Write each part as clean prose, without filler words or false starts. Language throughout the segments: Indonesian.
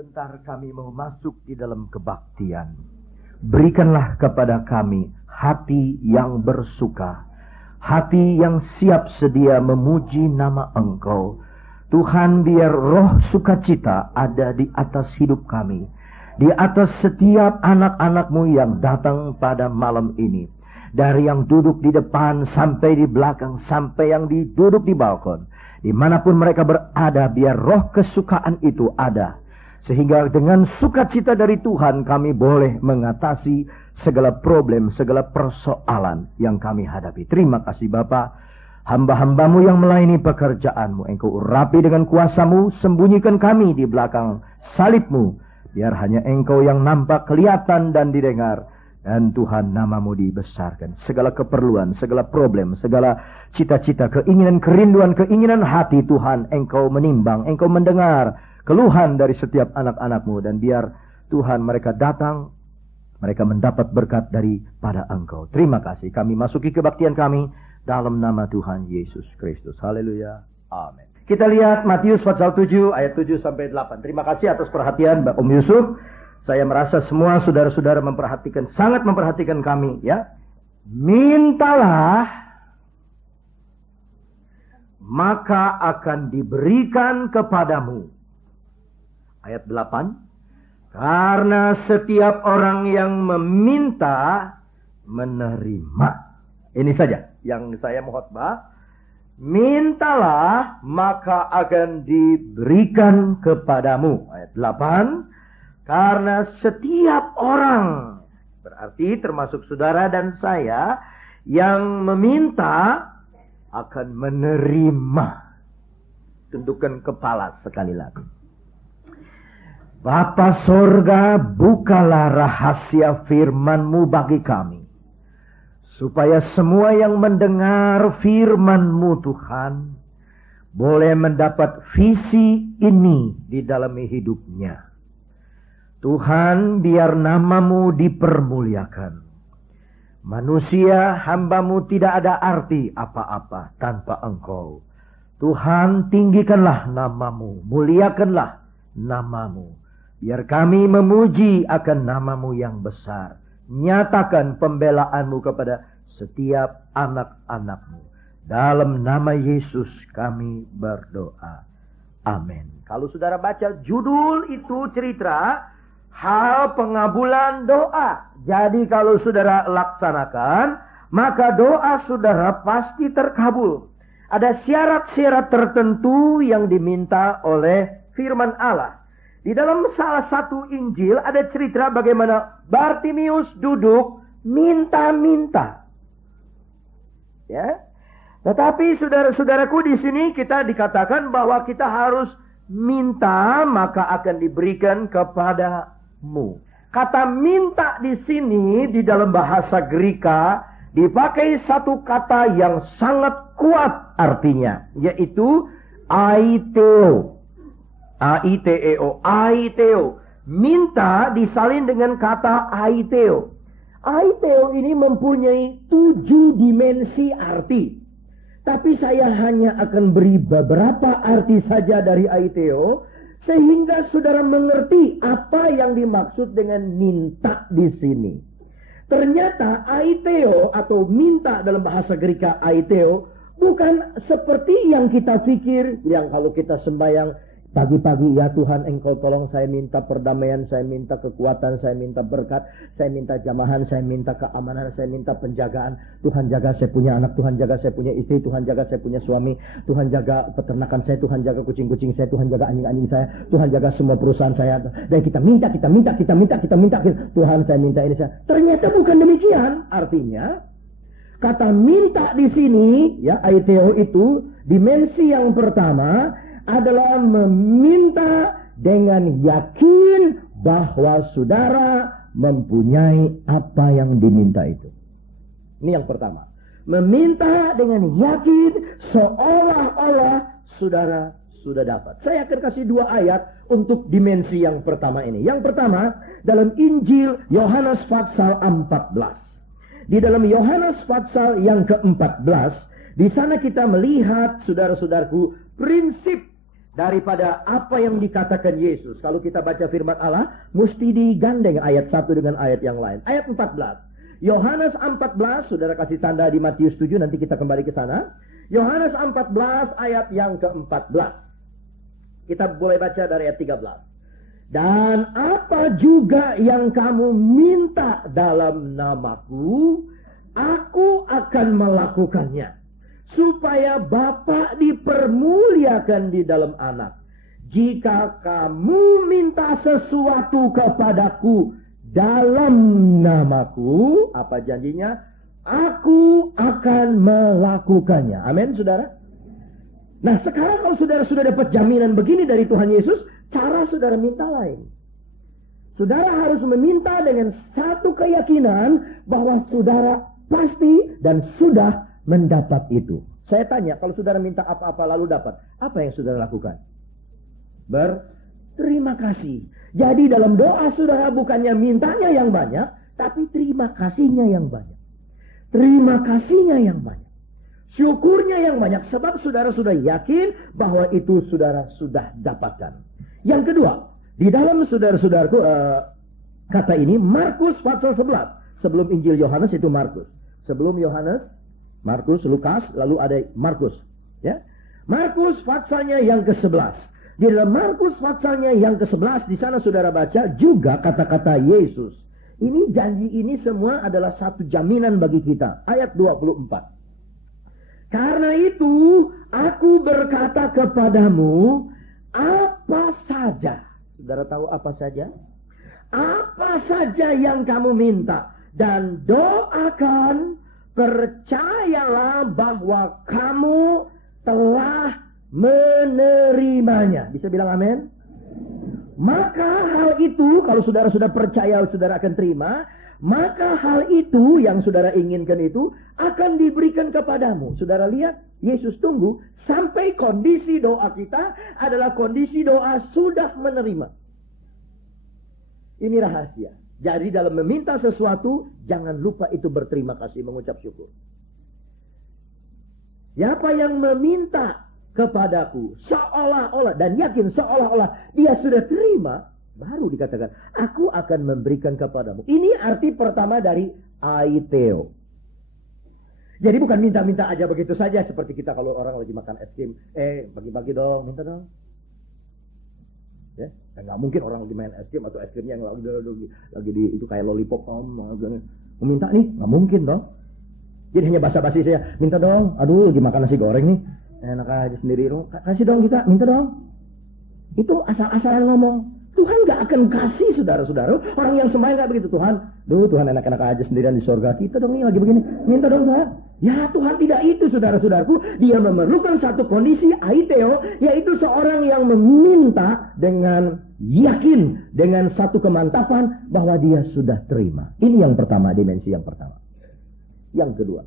Sebentar kami mau masuk di dalam kebaktian. Berikanlah kepada kami hati yang bersuka, hati yang siap sedia memuji nama Engkau. Tuhan, biar roh sukacita ada di atas hidup kami, di atas setiap anak-anak-Mu yang datang pada malam ini. Dari yang duduk di depan sampai di belakang, sampai yang duduk di balkon. Dimanapun mereka berada, biar roh kesukaan itu ada. Sehingga dengan sukacita dari Tuhan kami boleh mengatasi segala problem, segala persoalan yang kami hadapi. Terima kasih Bapa. Hamba-Hamba-Mu yang melayani pekerjaan-Mu, Engkau urapi dengan kuasa-Mu, sembunyikan kami di belakang salib-Mu. Biar hanya Engkau yang nampak, kelihatan dan didengar. Dan Tuhan, nama-Mu dibesarkan. Segala keperluan, segala problem, segala cita-cita, keinginan, kerinduan, keinginan hati Tuhan, Engkau menimbang, Engkau mendengar keluhan dari setiap anak-anak-Mu. Dan biar Tuhan mereka datang, mereka mendapat berkat daripada Engkau. Terima kasih. Kami masuki kebaktian kami dalam nama Tuhan Yesus Kristus. Haleluya. Amin. Kita lihat Matius pasal 7 ayat 7 sampai 8. Terima kasih atas perhatian Om Yusuf. Saya merasa semua saudara-saudara memperhatikan, sangat memperhatikan kami ya. Mintalah, maka akan diberikan kepadamu. Ayat 8. Karena setiap orang yang meminta, menerima. Ini saja yang saya mau khotbah. Mintalah, maka akan diberikan kepadamu. Ayat 8. Karena setiap orang, berarti termasuk saudara dan saya, yang meminta akan menerima. Tundukkan kepala sekali lagi. Bapa sorga, bukalah rahasia firman-Mu bagi kami. Supaya semua yang mendengar firman-Mu Tuhan, boleh mendapat visi ini di dalam hidupnya. Tuhan, biar nama-Mu dipermuliakan. Manusia, hamba-Mu tidak ada arti apa-apa tanpa Engkau. Tuhan, tinggikanlah nama-Mu, muliakanlah nama-Mu. Biar kami memuji akan nama-Mu yang besar. Nyatakan pembelaan-Mu kepada setiap anak-anak-Mu. Dalam nama Yesus kami berdoa. Amin. Kalau saudara baca judul itu cerita hal pengabulan doa. Jadi kalau saudara laksanakan, maka doa saudara pasti terkabul. Ada syarat-syarat tertentu yang diminta oleh firman Allah. Di dalam salah satu Injil ada cerita bagaimana Bartimius duduk minta-minta. Ya. Tetapi saudara-saudaraku, di sini kita dikatakan bahwa kita harus minta maka akan diberikan kepadamu. Kata minta di sini di dalam bahasa Greka dipakai satu kata yang sangat kuat artinya, yaitu aiteo. A-I-T-E-O, aiteo. Minta disalin dengan kata aiteo. Aiteo ini mempunyai 7 dimensi arti. Tapi saya hanya akan beri beberapa arti saja dari aiteo, sehingga saudara mengerti apa yang dimaksud dengan minta di sini. Ternyata aiteo atau minta dalam bahasa Greka aiteo bukan seperti yang kita pikir, yang kalau kita sembahyang pagi-pagi, ya Tuhan Engkau tolong, saya minta perdamaian, saya minta kekuatan, saya minta berkat, saya minta jamahan, saya minta keamanan, saya minta penjagaan. Tuhan jaga saya punya anak, Tuhan jaga saya punya istri, Tuhan jaga saya punya suami, Tuhan jaga peternakan saya, Tuhan jaga kucing-kucing saya, Tuhan jaga anjing-anjing saya, Tuhan jaga semua perusahaan saya. Dan kita minta, Tuhan saya minta ini saya. Ternyata bukan demikian. Artinya kata minta di sini, ya aiteo itu dimensi yang pertama adalah meminta dengan yakin bahwa saudara mempunyai apa yang diminta itu. Ini yang pertama. Meminta dengan yakin seolah-olah saudara sudah dapat. Saya akan kasih 2 ayat untuk dimensi yang pertama ini. Yang pertama dalam Injil Yohanes pasal 14. Di dalam Yohanes pasal yang ke-14, di sana kita melihat saudara-saudaraku prinsip daripada apa yang dikatakan Yesus. Kalau kita baca firman Allah, mesti digandeng ayat 1 dengan ayat yang lain. Ayat 14. Yohanes 14, saudara kasih tanda di Matius 7, nanti kita kembali ke sana. Yohanes 14 ayat yang ke-14. Kita boleh baca dari ayat 13. Dan apa juga yang kamu minta dalam namaku, aku akan melakukannya, supaya Bapa dipermuliakan di dalam Anak. Jika kamu minta sesuatu kepadaku dalam namaku, apa janjinya? Aku akan melakukannya. Amin, saudara. Nah, sekarang kalau saudara sudah dapat jaminan begini dari Tuhan Yesus, cara saudara minta lain. Saudara harus meminta dengan satu keyakinan bahwa saudara pasti dan sudah mendapat itu. Saya tanya, kalau saudara minta apa-apa lalu dapat, apa yang saudara lakukan? Berterima kasih. Jadi dalam doa saudara bukannya mintanya yang banyak, tapi terima kasihnya yang banyak. Terima kasihnya yang banyak. Syukurnya yang banyak, sebab saudara sudah yakin bahwa itu saudara sudah dapatkan. Yang kedua, di dalam saudara-saudaraku, kata ini Markus pasal 11. Sebelum Injil Yohanes itu Markus. Sebelum Yohanes, Markus, Lukas, lalu ada Markus. Ya, Markus pasalnya yang ke-11. Di dalam Markus pasalnya yang ke-11, di sana saudara baca juga kata-kata Yesus. Ini janji ini semua adalah satu jaminan bagi kita. Ayat 24. Karena itu, aku berkata kepadamu, apa saja. Saudara tahu apa saja? Apa saja yang kamu minta. Dan doakan, percayalah bahwa kamu telah menerimanya. Bisa bilang amin? Maka hal itu, kalau saudara sudah percaya, saudara akan terima. Maka hal itu yang saudara inginkan itu akan diberikan kepadamu. Saudara lihat, Yesus tunggu sampai kondisi doa kita adalah kondisi doa sudah menerima. Ini rahasia. Jadi dalam meminta sesuatu, jangan lupa itu berterima kasih, mengucap syukur. Siapa yang meminta kepadaku seolah-olah dan yakin seolah-olah dia sudah terima, baru dikatakan, aku akan memberikan kepadamu. Ini arti pertama dari aiteo. Jadi bukan minta-minta aja begitu saja. Seperti kita kalau orang lagi makan es krim. Bagi-bagi dong, minta dong. Ya, nggak mungkin orang lagi main es krim atau es krimnya yang lagi di itu kayak lollipop. Minta nih, nggak mungkin dong. Jadi hanya basa-basi saya, minta dong. Aduh, lagi makan nasi goreng nih. Enak aja sendiri. Kasih dong kita, minta dong. Itu asal-asalan ngomong. Tuhan gak akan kasih, saudara-saudara. Orang yang sembahyang gak begitu. Tuhan enak-enak aja sendirian di sorga. Kita dong ini lagi begini. Minta dong Tuhan. Ya Tuhan tidak itu, saudara-saudaraku. Dia memerlukan satu kondisi aiteo, yaitu seorang yang meminta dengan yakin, dengan satu kemantapan bahwa dia sudah terima. Ini yang pertama, dimensi yang pertama. Yang kedua,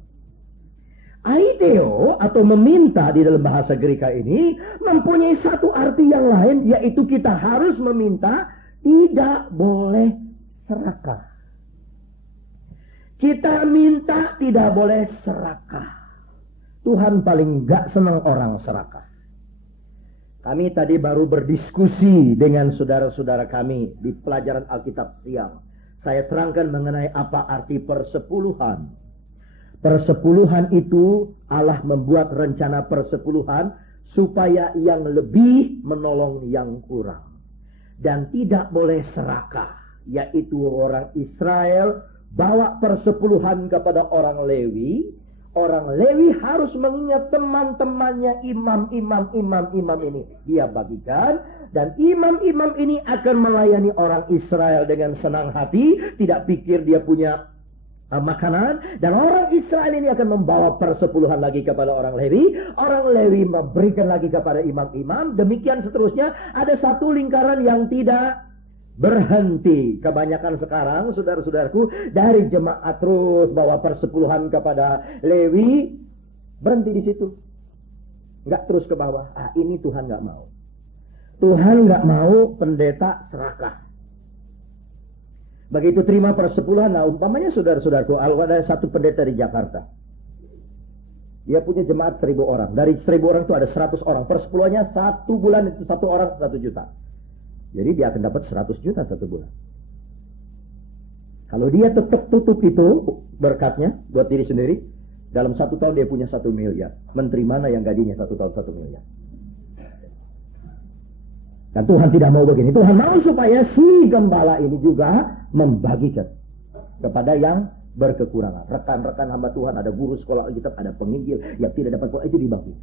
aiteo atau meminta di dalam bahasa Greka ini mempunyai satu arti yang lain, yaitu kita harus meminta tidak boleh serakah. Kita minta tidak boleh serakah. Tuhan paling gak senang orang serakah. Kami tadi baru berdiskusi dengan saudara-saudara kami di pelajaran Alkitab siang. Saya terangkan mengenai apa arti persepuluhan. Persepuluhan itu Allah membuat rencana persepuluhan supaya yang lebih menolong yang kurang. Dan tidak boleh serakah. Yaitu orang Israel bawa persepuluhan kepada orang Lewi. Orang Lewi harus mengingat teman-temannya imam-imam ini. Dia bagikan. Dan imam-imam ini akan melayani orang Israel dengan senang hati. Tidak pikir dia punya makanan. Dan orang Israel ini akan membawa persepuluhan lagi kepada orang Lewi. Orang Lewi memberikan lagi kepada imam-imam. Demikian seterusnya. Ada satu lingkaran yang tidak berhenti. Kebanyakan sekarang, saudara-saudaraku, dari jemaat terus bawa persepuluhan kepada Lewi, berhenti di situ. Nggak terus ke bawah. Ini Tuhan nggak mau. Tuhan nggak mau pendeta serakah. Begitu terima persepuluhan, umpamanya saudara-saudaraku, ada satu pendeta di Jakarta. Dia punya jemaat 1.000 orang. Dari 1.000 orang itu ada 100 orang. Per 10-nya 1 bulan itu 1 orang 1 juta. Jadi dia akan dapat 100 juta 1 bulan. Kalau dia tetap tutup itu berkatnya buat diri sendiri, dalam 1 tahun dia punya 1 miliar. Menteri mana yang gajinya 1 tahun 1 miliar? Dan Tuhan tidak mau begini. Tuhan mau supaya si gembala ini juga membagikan kepada yang berkekurangan. Rekan-rekan hamba Tuhan, ada guru sekolah Alkitab, ada penginjil yang tidak dapat itu dibagi.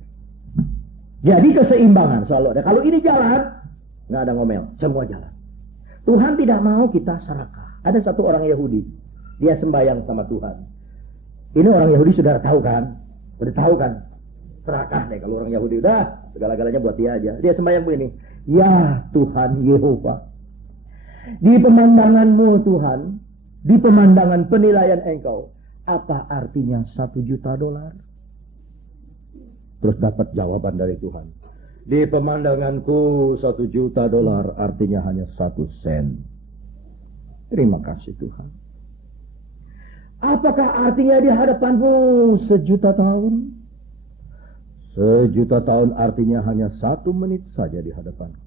Jadi keseimbangan selalu ada. Kalau ini jalan, nggak ada ngomel, semua jalan. Tuhan tidak mau kita serakah. Ada satu orang Yahudi, dia sembahyang sama Tuhan. Ini orang Yahudi saudara tahu kan? Udah tahu kan? Serakah deh kalau orang Yahudi, udah segala-galanya buat dia aja. Dia sembahyang begini, ya Tuhan Yehova, di pemandanganmu Tuhan, di pemandangan penilaian engkau, apa artinya $1 juta? Terus dapat jawaban dari Tuhan. Di pemandanganku $1 juta artinya hanya 1 sen. Terima kasih Tuhan. Apakah artinya di hadapanmu 1 juta tahun? 1 juta tahun artinya hanya 1 menit saja di hadapanku.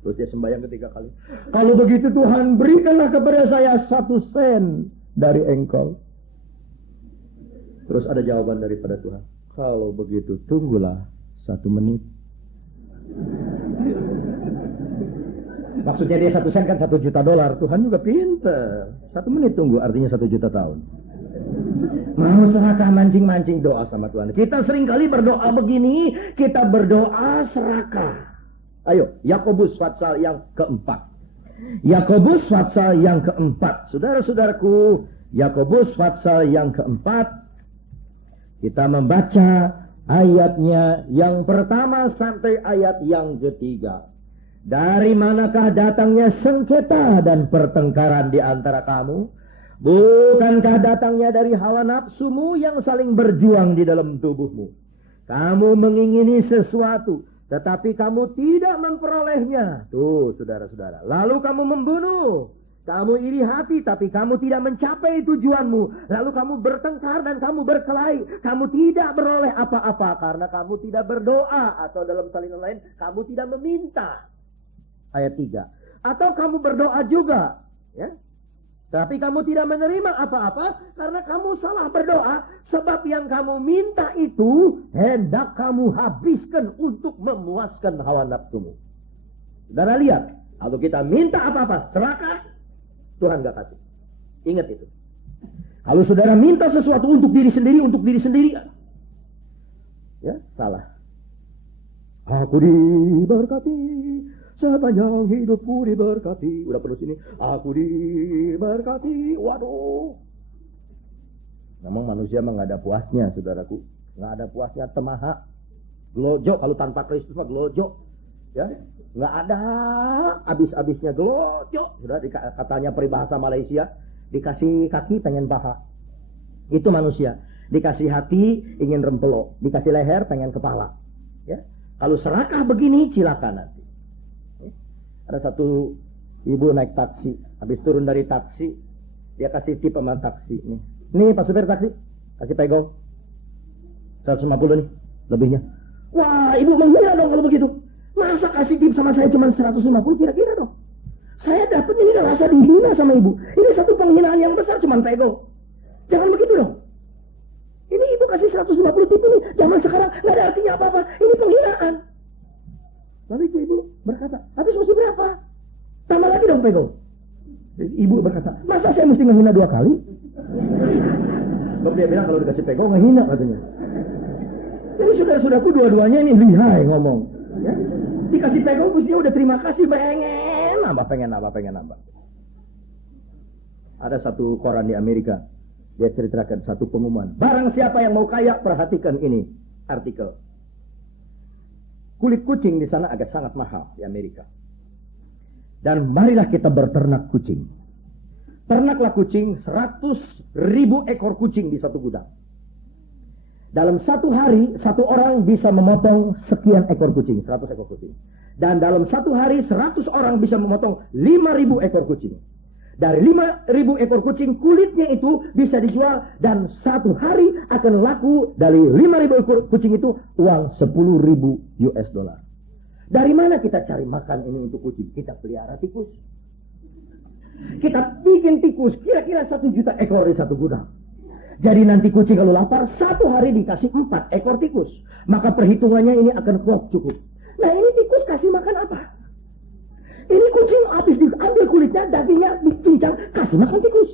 Terus dia sembahyang 3 kali. Kalau begitu Tuhan, berikanlah kepada saya 1 sen dari engkau. Terus ada jawaban daripada Tuhan. Kalau begitu tunggulah 1 menit. Maksudnya dia 1 sen kan $1 juta. Tuhan juga pintar. 1 menit tunggu artinya 1 juta tahun. Mau serakah mancing-mancing doa sama Tuhan. Kita seringkali berdoa begini. Kita berdoa serakah. Ayo, Yakobus pasal yang keempat. Yakobus pasal yang keempat. Saudara-saudaraku, Yakobus pasal yang keempat. Kita membaca ayatnya yang pertama sampai ayat yang ketiga. Dari manakah datangnya sengketa dan pertengkaran di antara kamu? Bukankah datangnya dari hawa nafsumu yang saling berjuang di dalam tubuhmu? Kamu mengingini sesuatu, tetapi kamu tidak memperolehnya. Tuh, saudara-saudara. Lalu kamu membunuh. Kamu iri hati, tapi kamu tidak mencapai tujuanmu. Lalu kamu bertengkar dan kamu berkelahi. Kamu tidak beroleh apa-apa karena kamu tidak berdoa. Atau dalam salinan lain, kamu tidak meminta. Ayat 3. Atau kamu berdoa juga. Ya. Tapi kamu tidak menerima apa-apa karena kamu salah berdoa. Sebab yang kamu minta itu hendak kamu habiskan untuk memuaskan hawa nafsumu. Saudara lihat, kalau kita minta apa-apa, serakah, Tuhan gak kasih. Ingat itu. Kalau saudara minta sesuatu untuk diri sendiri, ya salah. Aku diberkati, sepanjang hidupku diberkati. Udah penuh sini. Aku diberkati. Waduh. Memang manusia memang gak ada puasnya, saudaraku. Gak ada puasnya, temaha. Gelojo, kalau tanpa Kristus mah gelojo. Ya, nggak ada habis-habisnya gelojo. Sudah katanya peribahasa Malaysia, dikasih kaki pengen paha. Itu manusia. Dikasih hati ingin rempelo, dikasih leher pengen kepala. Ya, kalau serakah begini cilaka nanti. Ya. Ada satu ibu naik taksi, habis turun dari taksi, dia kasih tip sama taksi nih Pak supir taksi, kasih pegong 150 nih lebihnya. Wah, ibu menghina dong kalau begitu. Masa kasih tip sama saya cuma 150 kira-kira dong. Saya dapat ini rasa dihina sama ibu. Ini satu penghinaan yang besar cuma pego. Jangan begitu dong. Ini ibu kasih 150 tip ini. Zaman sekarang nggak ada artinya apa-apa. Ini penghinaan. Lalu itu ibu berkata, habis mesti berapa? Tambah lagi dong pego. Ibu berkata, masa saya mesti menghina 2 kali? Bapak dia bilang kalau dikasih pego ngehina katanya. Jadi saudara-saudaraku dua-duanya ini lihai ngomong. Ya? Dikasih pego mestinya udah terima kasih, pengen nambah. Ada satu koran di Amerika, dia ceritakan satu pengumuman. Barang siapa yang mau kaya, perhatikan ini artikel. Kulit kucing di sana agak sangat mahal di Amerika. Dan marilah kita berternak kucing. Ternaklah kucing, 100.000 ekor kucing di satu gudang. Dalam satu hari, satu orang bisa memotong sekian ekor kucing, 100 ekor kucing. Dan dalam satu hari, 100 orang bisa memotong 5.000 ekor kucing. Dari 5.000 ekor kucing, kulitnya itu bisa dijual dan satu hari akan laku dari 5.000 ekor kucing itu uang 10.000 US dollar. Dari mana kita cari makan ini untuk kucing? Kita pelihara tikus. Kita bikin tikus kira-kira 1 juta ekor di satu gudang. Jadi nanti kucing kalau lapar, satu hari dikasih 4 ekor tikus. Maka perhitungannya ini akan cukup. Nah ini tikus kasih makan apa? Ini kucing habis diambil kulitnya, dagingnya dicincang, kasih makan tikus.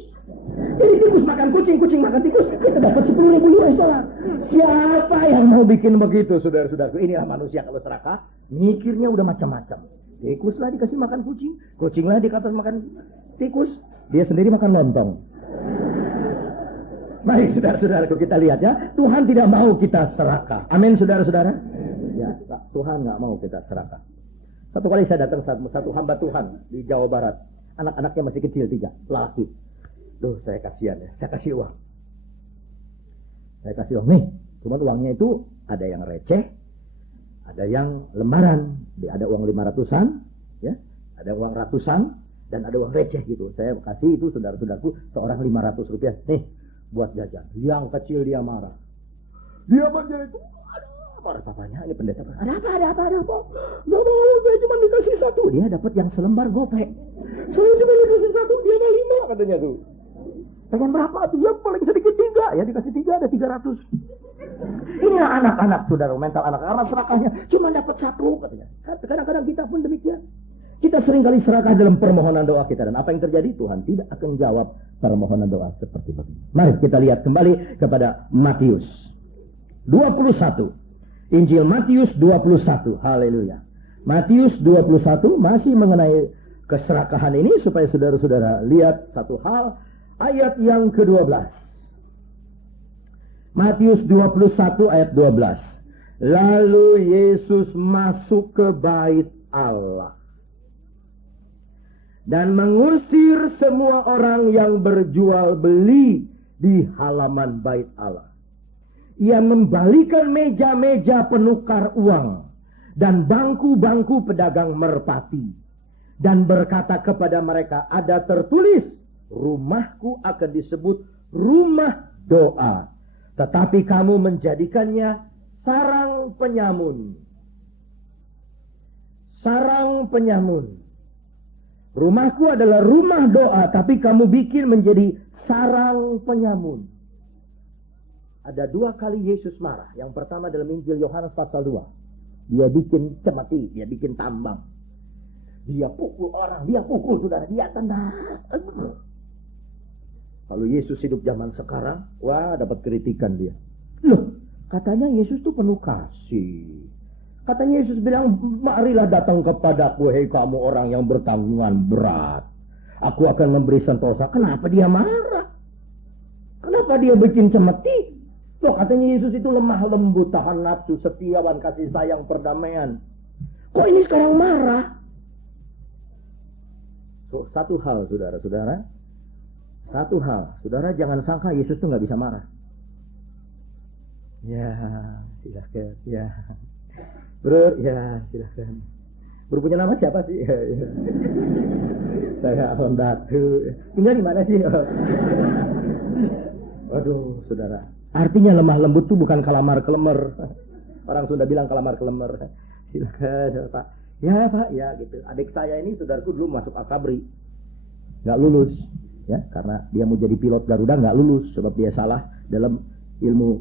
Ini tikus makan kucing, kucing makan tikus, kita dapat 10.000 US dollar. Siapa yang mau bikin begitu, saudara-saudaraku? Inilah manusia kalau serakah, mikirnya udah macam-macam. Tikus lah dikasih makan kucing, kucing lah dikasih makan tikus, dia sendiri makan lontong. Mari saudara-saudaraku kita lihat ya, Tuhan tidak mau kita serakah. Amin saudara-saudara. Ya, Tuhan nggak mau kita serakah. Satu kali saya datang satu hamba Tuhan di Jawa Barat. Anak-anaknya masih kecil 3, laki. Tuh saya kasihan ya, saya kasih uang. Nih, cuman uangnya itu ada yang receh, ada yang lembaran. Ada uang 500-an, ya, ada uang ratusan, dan ada uang receh gitu. Saya kasih itu saudara-saudaraku seorang 500 rupiah. Nih, buat jajan. Yang kecil dia marah. Dia baca itu. Marah papanya, ini pendeta. Ada apa? Gak mau, saya cuma dikasih 1. Dia dapat yang selembar gopek. Saya cuma dikasih 1, dia ada 5 katanya tuh. Pengen berapa tuh? Ya paling sedikit 3. Ya dikasih 3 ada 300. Inilah anak-anak saudara, mental anak. Karena serakahnya cuma dapat 1 katanya. Kadang-kadang kita pun demikian. Kita seringkali serakah dalam permohonan doa kita. Dan apa yang terjadi? Tuhan tidak akan jawab permohonan doa seperti itu. Mari kita lihat kembali kepada Matius 21. Injil Matius 21. Haleluya. Matius 21 masih mengenai keserakahan ini supaya saudara-saudara lihat satu hal. Ayat yang ke-12. Matius 21 ayat 12. Lalu Yesus masuk ke bait Allah dan mengusir semua orang yang berjual beli di halaman bait Allah. Ia membalikan meja-meja penukar uang dan bangku-bangku pedagang merpati. Dan berkata kepada mereka, ada tertulis, rumahku akan disebut rumah doa. Tetapi kamu menjadikannya sarang penyamun. Sarang penyamun. Rumahku adalah rumah doa, tapi kamu bikin menjadi sarang penyamun. Ada 2 kali Yesus marah. Yang pertama dalam Injil Yohanes pasal 2. Dia bikin cemeti, dia bikin tambang. Dia pukul orang, dia pukul saudara, dia tendang. Kalau Yesus hidup zaman sekarang, wah dapat kritikan dia. Loh, katanya Yesus tuh penuh kasih. Katanya Yesus bilang, marilah datang kepadaku, hei kamu orang yang bertanggungan berat. Aku akan memberi sentosa. Kenapa dia marah? Kenapa dia bikin cemeti? Loh, katanya Yesus itu lemah lembut, tahan nafsu, setiawan, kasih sayang, perdamaian. Kok ini sekarang marah? So, satu hal, saudara-saudara. Satu hal, saudara jangan sangka Yesus itu nggak bisa marah. Ya, silahkan. Ya, bro, ya silahkan. Bro punya nama siapa sih? Saya Om Datu. Tinggal di mana sih? Waduh, saudara. Artinya lemah lembut itu bukan kalamar kelemer. Orang Sunda bilang kalamar kelemer. Silakan Pak. Ya Pak, ya gitu. Adik saya ini saudaraku dulu masuk Akabri. Nggak lulus. Ya, karena dia mau jadi pilot Garuda nggak lulus. Sebab dia salah dalam ilmu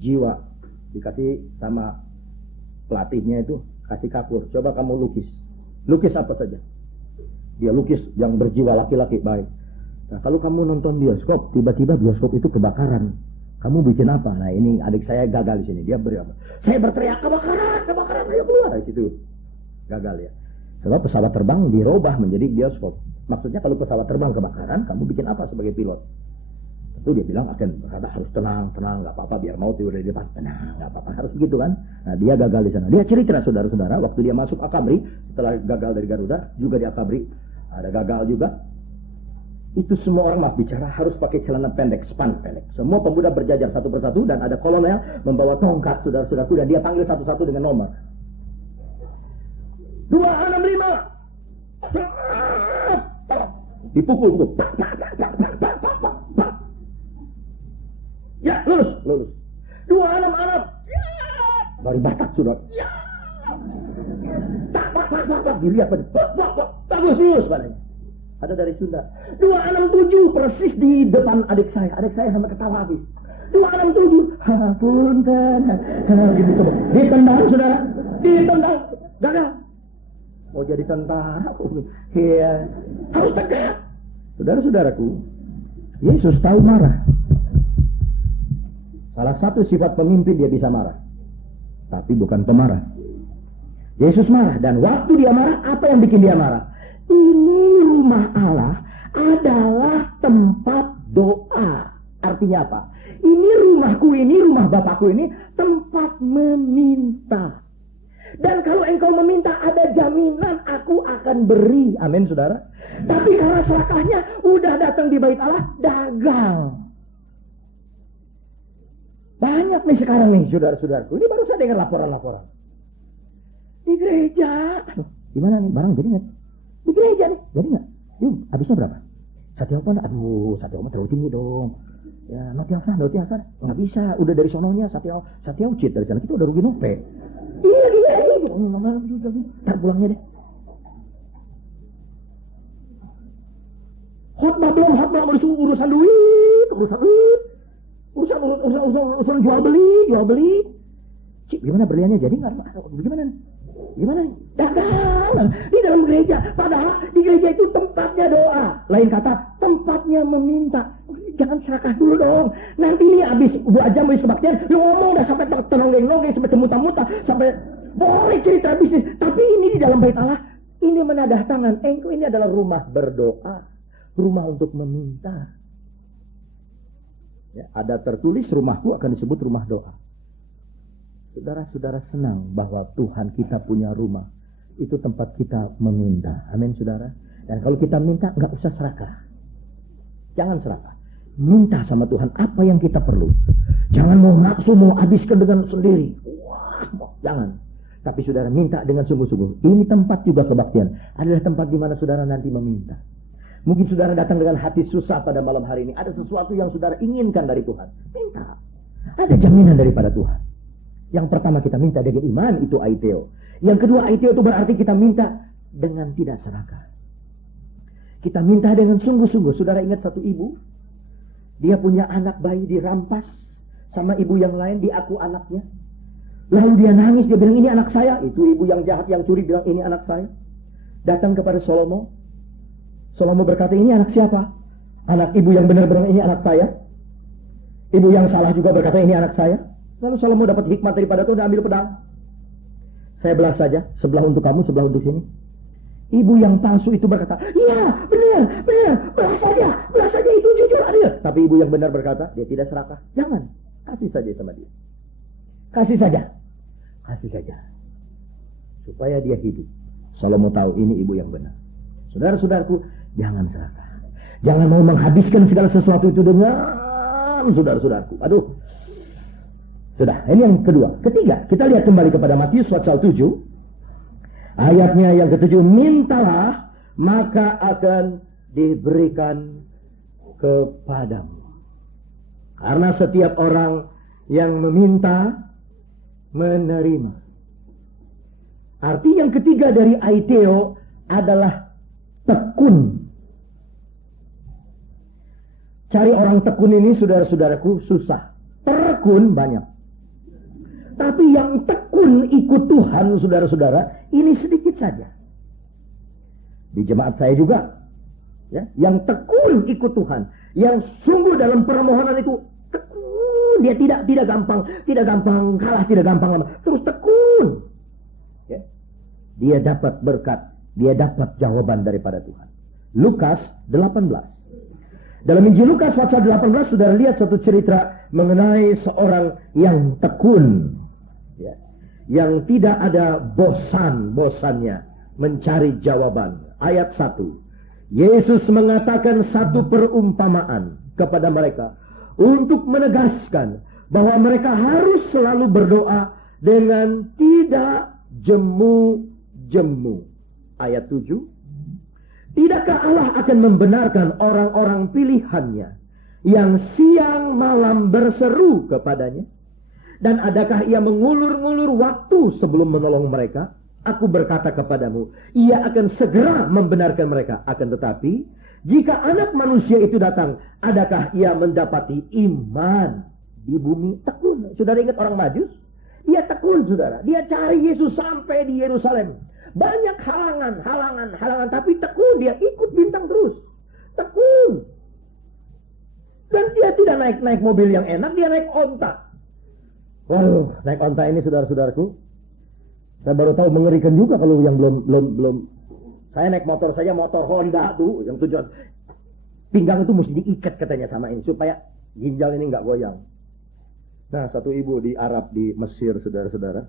jiwa. Dikasih sama pelatihnya itu, kasih kapur. Coba kamu lukis. Lukis apa saja. Dia lukis yang berjiwa laki-laki baik. Nah, kalau kamu nonton bioskop, tiba-tiba bioskop itu kebakaran. Kamu bikin apa? Nah, ini adik saya gagal di sini. Dia beri apa? Saya berteriak kebakaran, ayo keluar. Di situ gagal ya. Sebab pesawat terbang dirubah menjadi bioskop. Maksudnya kalau pesawat terbang kebakaran, kamu bikin apa sebagai pilot? Tentu dia bilang harus tenang, nggak apa-apa, biar mau tidur di depan. Tenang, nggak apa-apa, harus begitu kan? Nah, dia gagal di sana. Dia cerita saudara-saudara, waktu dia masuk Akabri, setelah gagal dari Garuda, juga di Akabri ada gagal juga. Itu semua orang maaf bicara harus pakai celana pendek, span pendek. Semua pemuda berjajar satu persatu dan ada kolonel membawa tongkat saudara-saudaraku dan dia panggil satu-satu dengan nomor. 265. Dipukul. Ya, lulus. 2 anak-anak. Ya. Dari Batak sudah. Ya. Tak. Dilihat pada. Bagus, lulus katanya. Ada dari Sunda. 267 persis di depan adik saya. Adik saya sampai ketawa habis. 267. Punten. Gitu. Ditendang, saudara. Ditendang. Gagal. Mau jadi tentara. Iya. Harus tegak. Saudara-saudaraku, Yesus tahu marah. Salah satu sifat pemimpin dia bisa marah. Tapi bukan pemarah. Yesus marah. Dan waktu dia marah, apa yang bikin dia marah? Ini rumah Allah adalah tempat doa. Artinya apa? Ini rumahku ini, rumah Bapakku ini tempat meminta. Dan kalau engkau meminta, ada jaminan aku akan beri. Amin, saudara. Tapi karena serakahnya udah datang di bait Allah, gagal. Banyak nih sekarang nih, saudara-saudaraku. Ini baru saya dengar laporan-laporan. Di gereja. Aduh, gimana nih? Barang jadi nggak? Di gereja nih. Jadi nggak? Yuk, habisnya berapa? Satu apa terlalu tinggi dong. Ya, nanti apa? Nggak bisa. Udah dari sononya, satu ucit dari sana. Kita udah rugi nope. Iya. Ntar pulangnya deh. Khotbah belum urusan duit. Urusan jual beli. Cik, gimana berliannya jadi nggak? Gimana nih? Dagang di dalam gereja. Padahal di gereja itu tempatnya doa. Lain kata, tempatnya meminta. Jangan serakah dulu dong. Nanti ini habis 2 jam habis kebaktian, lu ngomong dah sampai tenonggeng-nonggeng, sampai temuta-muta, sampai boleh cerita bisnis. Tapi ini di dalam bait Allah, ini menadah tangan. Engkau ini adalah rumah berdoa, rumah untuk meminta. Ya, ada tertulis rumahku akan disebut rumah doa. Saudara-saudara senang bahwa Tuhan kita punya rumah. Itu tempat kita meminta. Amin, saudara. Dan kalau kita minta, nggak usah serakah. Jangan serakah. Minta sama Tuhan apa yang kita perlu. Jangan mau nafsu, mau habiskan dengan sendiri. Wah, jangan. Tapi saudara minta dengan sungguh-sungguh. Ini tempat juga kebaktian. Adalah tempat di mana saudara nanti meminta. Mungkin saudara datang dengan hati susah pada malam hari ini. Ada sesuatu yang saudara inginkan dari Tuhan. Minta. Ada jaminan daripada Tuhan. Yang pertama kita minta dengan iman, itu aiteo. Yang kedua, aiteo itu berarti kita minta dengan tidak serakah. Kita minta dengan sungguh-sungguh. Saudara ingat satu ibu? Dia punya anak bayi dirampas sama ibu yang lain, diaku anaknya. Lalu dia nangis, dia bilang ini anak saya. Itu ibu yang jahat, yang curi bilang ini anak saya. Datang kepada Salomo. Salomo berkata ini anak siapa? Anak ibu yang benar bilang ini anak saya. Ibu yang salah juga berkata ini anak saya. Lalu Salomo dapat hikmat daripada itu dan ambil pedang. Saya belah saja, sebelah untuk kamu, sebelah untuk sini. Ibu yang palsu itu berkata, iya benar, belah saja itu jujur adil. Tapi ibu yang benar berkata, dia tidak serakah. Jangan, kasih saja sama dia. Kasih saja. Supaya dia hidup. Salomo tahu ini ibu yang benar. Saudara-saudaraku, jangan serakah. Jangan mau menghabiskan segala sesuatu itu dengan saudara-saudaraku. Aduh. Sudah, ini yang kedua. Ketiga, kita lihat kembali kepada Matius pasal 7. Ayatnya yang ke-7. Mintalah, maka akan diberikan kepadamu. Karena setiap orang yang meminta, menerima. Arti yang ketiga dari aiteo adalah tekun. Cari orang tekun ini, saudara-saudaraku, susah. Tekun banyak. Tapi yang tekun ikut Tuhan, saudara-saudara, ini sedikit saja. Di jemaat saya juga, ya, yang tekun ikut Tuhan, yang sungguh dalam permohonan itu tekun, dia tidak gampang kalah, tidak gampang lama, terus tekun. Ya. Dia dapat berkat, dia dapat jawaban daripada Tuhan. Lukas 18. Dalam Injil Lukas pasal 18, saudara lihat satu cerita mengenai seorang yang tekun. Ya, yang tidak ada bosannya mencari jawaban. Ayat 1. Yesus mengatakan satu perumpamaan kepada mereka untuk menegaskan bahwa mereka harus selalu berdoa dengan tidak jemu-jemu. Ayat 7. Tidakkah Allah akan membenarkan orang-orang pilihannya yang siang malam berseru kepadanya? Dan adakah ia mengulur-ngulur waktu sebelum menolong mereka? Aku berkata kepadamu, ia akan segera membenarkan mereka. Akan tetapi, jika anak manusia itu datang, adakah ia mendapati iman di bumi? Tekun. Saudara ingat orang Majus? Dia tekun, saudara. Dia cari Yesus sampai di Yerusalem. Banyak halangan. Tapi tekun, dia ikut bintang terus. Tekun. Dan dia tidak naik mobil yang enak, dia naik onta. Waduh, naik onta ini saudara-saudaraku, saya baru tahu mengerikan juga kalau yang belum. Saya naik motor saja, motor Honda tuh, yang tujuan pinggang itu mesti diikat katanya sama ini supaya ginjal ini nggak goyang. Nah, satu ibu di Arab di Mesir, saudara-saudara,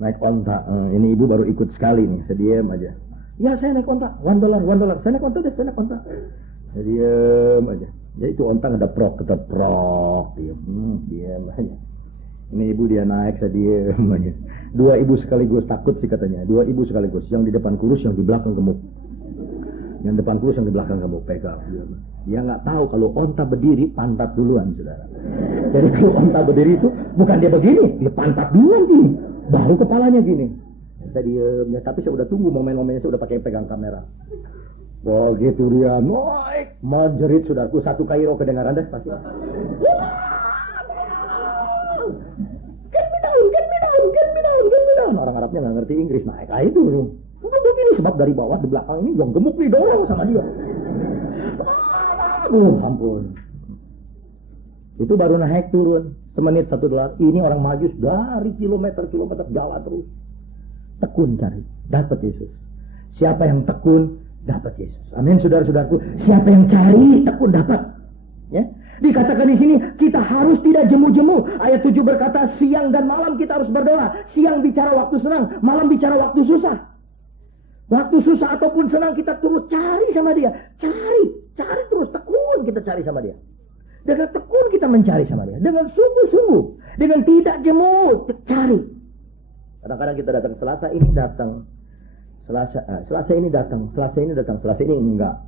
naik onta. Ini ibu baru ikut sekali nih, saya diem aja. Ya, saya naik onta, $1. Saya naik onta. Saya diem aja. Ya itu onta ngedeprok, diem aja. Ini ibu dia naik, saya diem aja. Dua ibu sekaligus takut sih katanya. Dua ibu sekaligus, yang di depan kurus, yang di belakang gemuk. Yang depan kurus, yang di belakang gemuk, pegang. Dia nggak tahu kalau onta berdiri pantat duluan, saudara. Jadi kalau onta berdiri itu bukan dia begini, dia pantat duluan gini, baru kepalanya gini. Saya diem, ya, tapi saya udah tunggu momen-momennya, saya udah pakai pegang kamera. Begitu dia naik, menjerit saudaraku, satu Kairo kedengaran deh pasti. Get me down. Orang Arabnya nggak ngerti Inggris, naik aja itu. Begini sebab dari bawah di belakang ini yang gemuk nih dorong sama dia. Aduh, ampun. Itu baru naik turun semenit $1. Ini orang Majus dari kilometer jalan terus. Tekun cari, dapat Yesus. Siapa yang tekun dapat Yesus. Amin, saudara-saudaraku. Siapa yang cari tekun dapat. Ya. Dikatakan di sini kita harus tidak jemu-jemu. Ayat 7 berkata siang dan malam kita harus berdoa. Siang bicara waktu senang, malam bicara waktu susah. Waktu susah ataupun senang kita terus cari sama dia. Cari terus, tekun kita cari sama dia. Dengan tekun kita mencari sama dia. Dengan sungguh-sungguh, dengan tidak jemu, cari. Kadang-kadang kita datang Selasa ini datang. Selasa ini datang, Selasa ini enggak.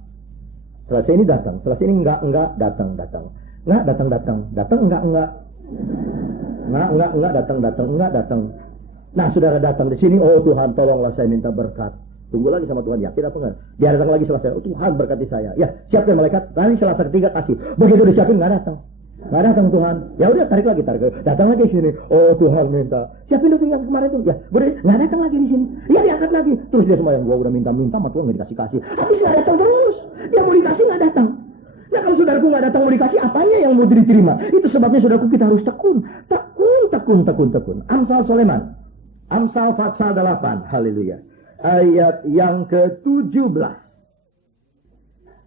Selasa ini datang, Selasa ini enggak, datang. Enggak, datang, enggak. Enggak, datang. Nah, saudara datang di sini, oh Tuhan tolonglah saya minta berkat. Tunggu lagi sama Tuhan, yakin apa enggak? Dia datang lagi Selasa, oh Tuhan berkati saya. Ya, siapkan malaikat, nanti Selasa ketiga kasih. Begitu disiapin enggak datang. Nggak datang Tuhan. Ya udah tarik lagi. Datang lagi sini. Oh Tuhan minta. Siapin itu yang kemarin itu. Ya, boleh. Nggak datang lagi di sini. Ya diangkat lagi. Terus dia semua yang gua udah minta sama Tuhan nggak dikasih. Tapi nggak datang terus. Dia mau dikasih nggak datang. Nah kalau saudaraku nggak datang mau dikasih, apanya yang mau diterima? Itu sebabnya saudaraku kita harus tekun. Tekun. Amsal Soleman. Amsal pasal 8. Haleluya. Ayat yang ke-17.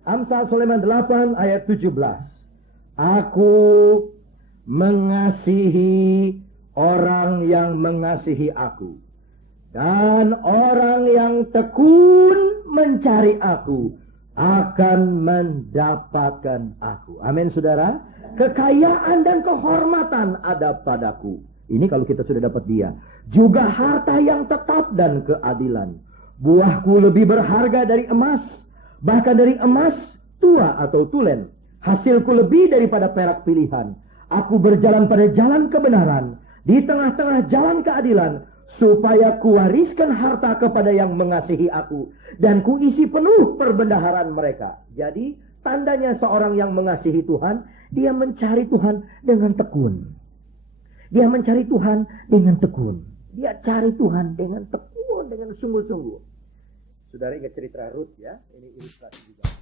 Amsal Soleman 8 ayat 17. Aku mengasihi orang yang mengasihi aku. Dan orang yang tekun mencari aku akan mendapatkan aku. Amin saudara. Kekayaan dan kehormatan ada padaku. Ini kalau kita sudah dapat dia. Juga harta yang tetap dan keadilan. Buahku lebih berharga dari emas. Bahkan dari emas tua atau tulen. Hasilku lebih daripada perak pilihan. Aku berjalan pada jalan kebenaran. Di tengah-tengah jalan keadilan. Supaya kuwariskan harta kepada yang mengasihi aku. Dan kuisi penuh perbendaharaan mereka. Jadi tandanya seorang yang mengasihi Tuhan. Dia mencari Tuhan dengan tekun. Dia mencari Tuhan dengan tekun. Dia cari Tuhan dengan tekun. Dengan sungguh-sungguh. Saudara ingat cerita Rut ya. Ini ilustrasi juga.